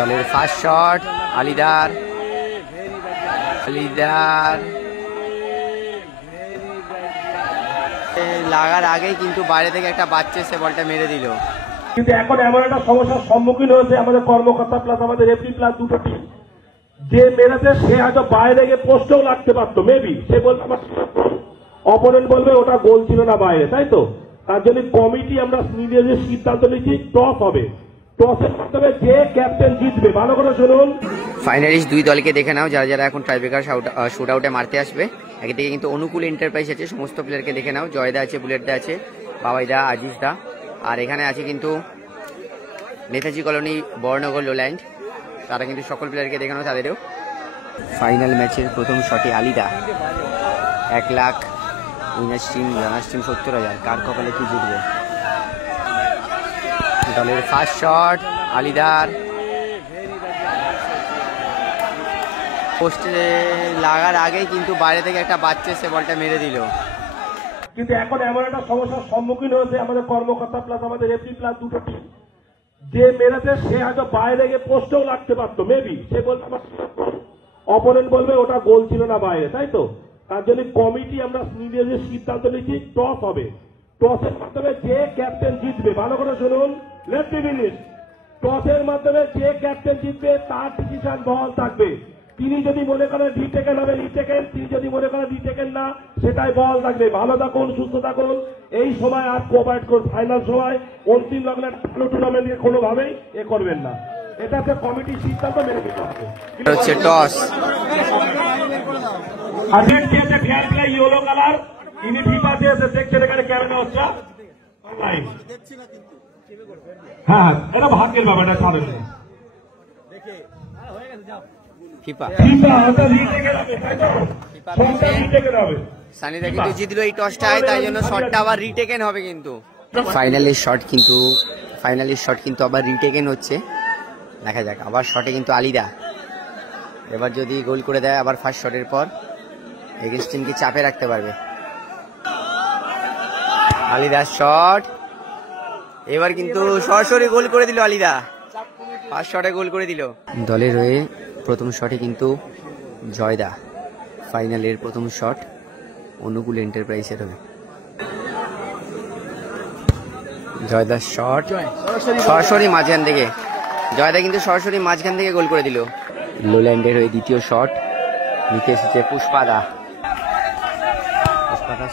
দলের first shot আলিদার লাগার আগেই কিন্তু বাইরে থেকে একটা বাচ্চা এসে বলটা মেরে দিল। কিন্তু এখন এমন একটা সমস্যার সম্মুখীন হয়েছে আমাদের কর্মকর্তা প্লাস আমাদের এফপি প্লাস দুটো টিম, যে মেরেছে সে হয়তো বাইরে গিয়ে পোস্টেও লাগতে পারতো, মেবি সে বলবে আমার অপোনেন্ট বলবে ওটা গোল ছিল না বাইরে, তাই তো? তার জন্য কমিটি আমরা নিজেদের সিদ্ধান্ত নিচ্ছি টস হবে, টসের মাধ্যমে যে ক্যাপ্টেন জিতবে। ভালো করে শুনুন, ফাইনালিস্ট দুই দলকে দেখে নাও যারা যারা এখন টাইব্রেকার শুট আউটে মারতে আসবে। একদিকে কিন্তু অনুকূল এন্টারপ্রাইজ আছে, সমস্ত প্লেয়ারকে দেখে নাও, জয়দা আছে, বুলেটদা আছে, বাবাইদা, আজিজদা, আর এখানে আছে কিন্তু নেতাজি কলোনি, বর্ণগর, লোল্যান্ড, তারা কিন্তু সকল প্লেয়ারকে দেখে নাও তাদেরও। ফাইনাল ম্যাচের প্রথম শটে আলিদা 1 lakh, winners team runners team 70,000। কার কপালে কি জুটবে? দলের ফার্স্ট শট আলিদার পোস্টে লাগার আগেই কিন্তু বাইরে থেকে একটা বাচ্চা এসে বলটা মেরে দিল। কিন্তু এখন এমন একটা সমস্যার সম্মুখীন হয়েছে আমাদের কর্মকর্তা প্লাস আমাদের এফপি প্লাস দুটো টিম, যে মেরেছে সে হয়তো বাইরে গিয়ে পোস্টেও লাগতে পারতো, মেবি সে বলবে আমার অপোনেন্ট বলবে ওটা গোল ছিল না বাইরে, তাই তো? তার জন্য কমিটি আমরা নিজেদের সিদ্ধান্ত নিচ্ছি টস হবে, টসের মাধ্যমে যে ক্যাপ্টেন জিতবে। ভালো করে শুনুন, লেট মি ফিনিশ। টসের মাধ্যমে যে ক্যাপ্টেন জিতবে তার ডিসিশন বহাল থাকবে। তিনি যদি মনে করেন রিটেকেন হবে রিটেকেন, তিনি যদি মনে করেন রিটেকেন না, সেটাই বহাল থাকবে। ভালো থাকুন, সুস্থ থাকুন, এই সময় আর কোঅপারেট করুন। ফাইনাল সময় অন্তিম লগ্নে ভালো টুর্নামেন্টকে কোনোভাবেই করবেন না, এটাতে কমিটির সিদ্ধান্ত মেনে নিতে হবে। হচ্ছে টস, আর রেড দিয়েছে ফেয়ার প্লে ইয়েলো কালার, ইনি ফিফা দিয়েছে, দেখছেন এখানে ক্যামেরা হচ্ছে। হ্যাঁ, এটা ভাগ্যের ব্যাপার, এটা ছাড়েন সানিদা কিন্তু জিতলো এই টসটায়, তাই জন্য শটটা আবার রিটেকেন হবে। কিন্তু ফাইনালের শট কিন্তু আবার রিটেকেন হচ্ছে। দেখা যাক, আবার শটে কিন্তু আলিদা এবার যদি গোল করে দেয় আবার ফার্স্ট শটের পর এগেন্স্ট টিমকে চাপে রাখতে পারবে। আলিদার শট এবার কিন্তু সরাসরি গোল করে দিল আলিদা, ফার্স্ট শটে গোল করে দিল। দলের হয়ে প্রথম শটে কিন্তু জয়দা, ফাইনালের প্রথম শট অনুকূল এন্টারপ্রাইজের হবে। জয়দার শট সরাসরি মাঝখান থেকে, জয়দা কিন্তু সরাসরি মাঝখান থেকে গোল করে দিল। লোল্যান্ডের হয়ে দ্বিতীয় শট নিতে এসেছে পুষ্পাদার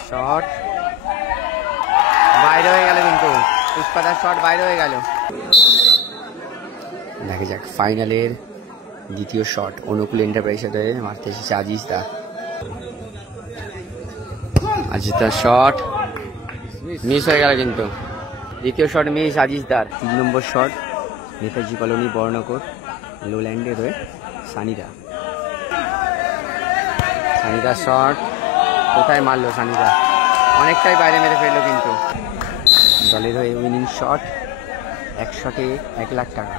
শট বাইরে হয়ে গেল, কিন্তু পুষ্পাদার শট বাইরে হয়ে গেল। দেখা যাক ফাইনালের দ্বিতীয় শট অনুকূল এন্টারপ্রাইজের হয়ে মারতে এসেছে আজিজদার শট মিস হয়ে গেল, কিন্তু দ্বিতীয় শট মিস আজিজদার। 3 নম্বর শট নেতাজি কলোনি, বর্ণগর, লোল্যান্ডের হয়ে সানিদা। সানিদার শট কোথায় মারলো সানিদা, অনেকটাই বাইরে মেরে ফেললো। কিন্তু দলের হয়ে উইনিং শট, 1 শটে 1 লাখ টাকা।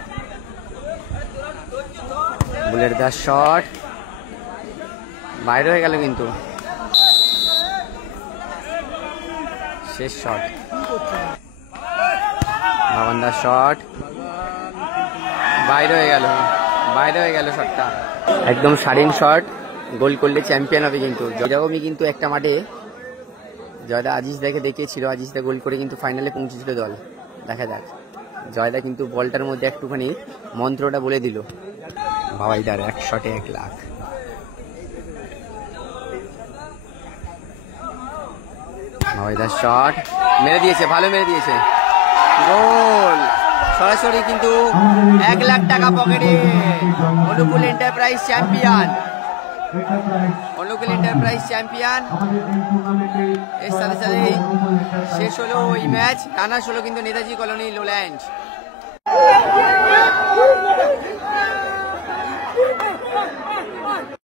বুলেটদার শট বাইরে হয়ে গেল, কিন্তু শেষ শট ভাবানদার শট বাইরে হয়ে গেল শটটা একদম শালীন শট। গোল করলে চ্যাম্পিয়ন হবে। কিন্তু এরকমই কিন্তু একটা মাঠে জয়দা আজিজদাকে দেখিয়েছিল, আজিজদা গোল করে কিন্তু ফাইনালে পৌঁছেছিল দল। দেখা যাক, জয়দা কিন্তু বলটার মধ্যে একটুখানি মন্ত্রটা বলে দিল। বাবাইদার 1 শটে 1 লাখ। বাবাইদার শট মেরে দিয়েছে, ভালো মেরে দিয়েছে, গোল সরাসরি। কিন্তু 1 লাখ টাকা পকেটে। অনুকূল এন্টারপ্রাইজ চ্যাম্পিয়ন, অনুকূল এন্টারপ্রাইজ চ্যাম্পিয়ন। এর সাথে সাথে শেষ হলো ওই ম্যাচ, রানার্স হলো কিন্তু নেতাজি কলোনি, লোল্যান্ড।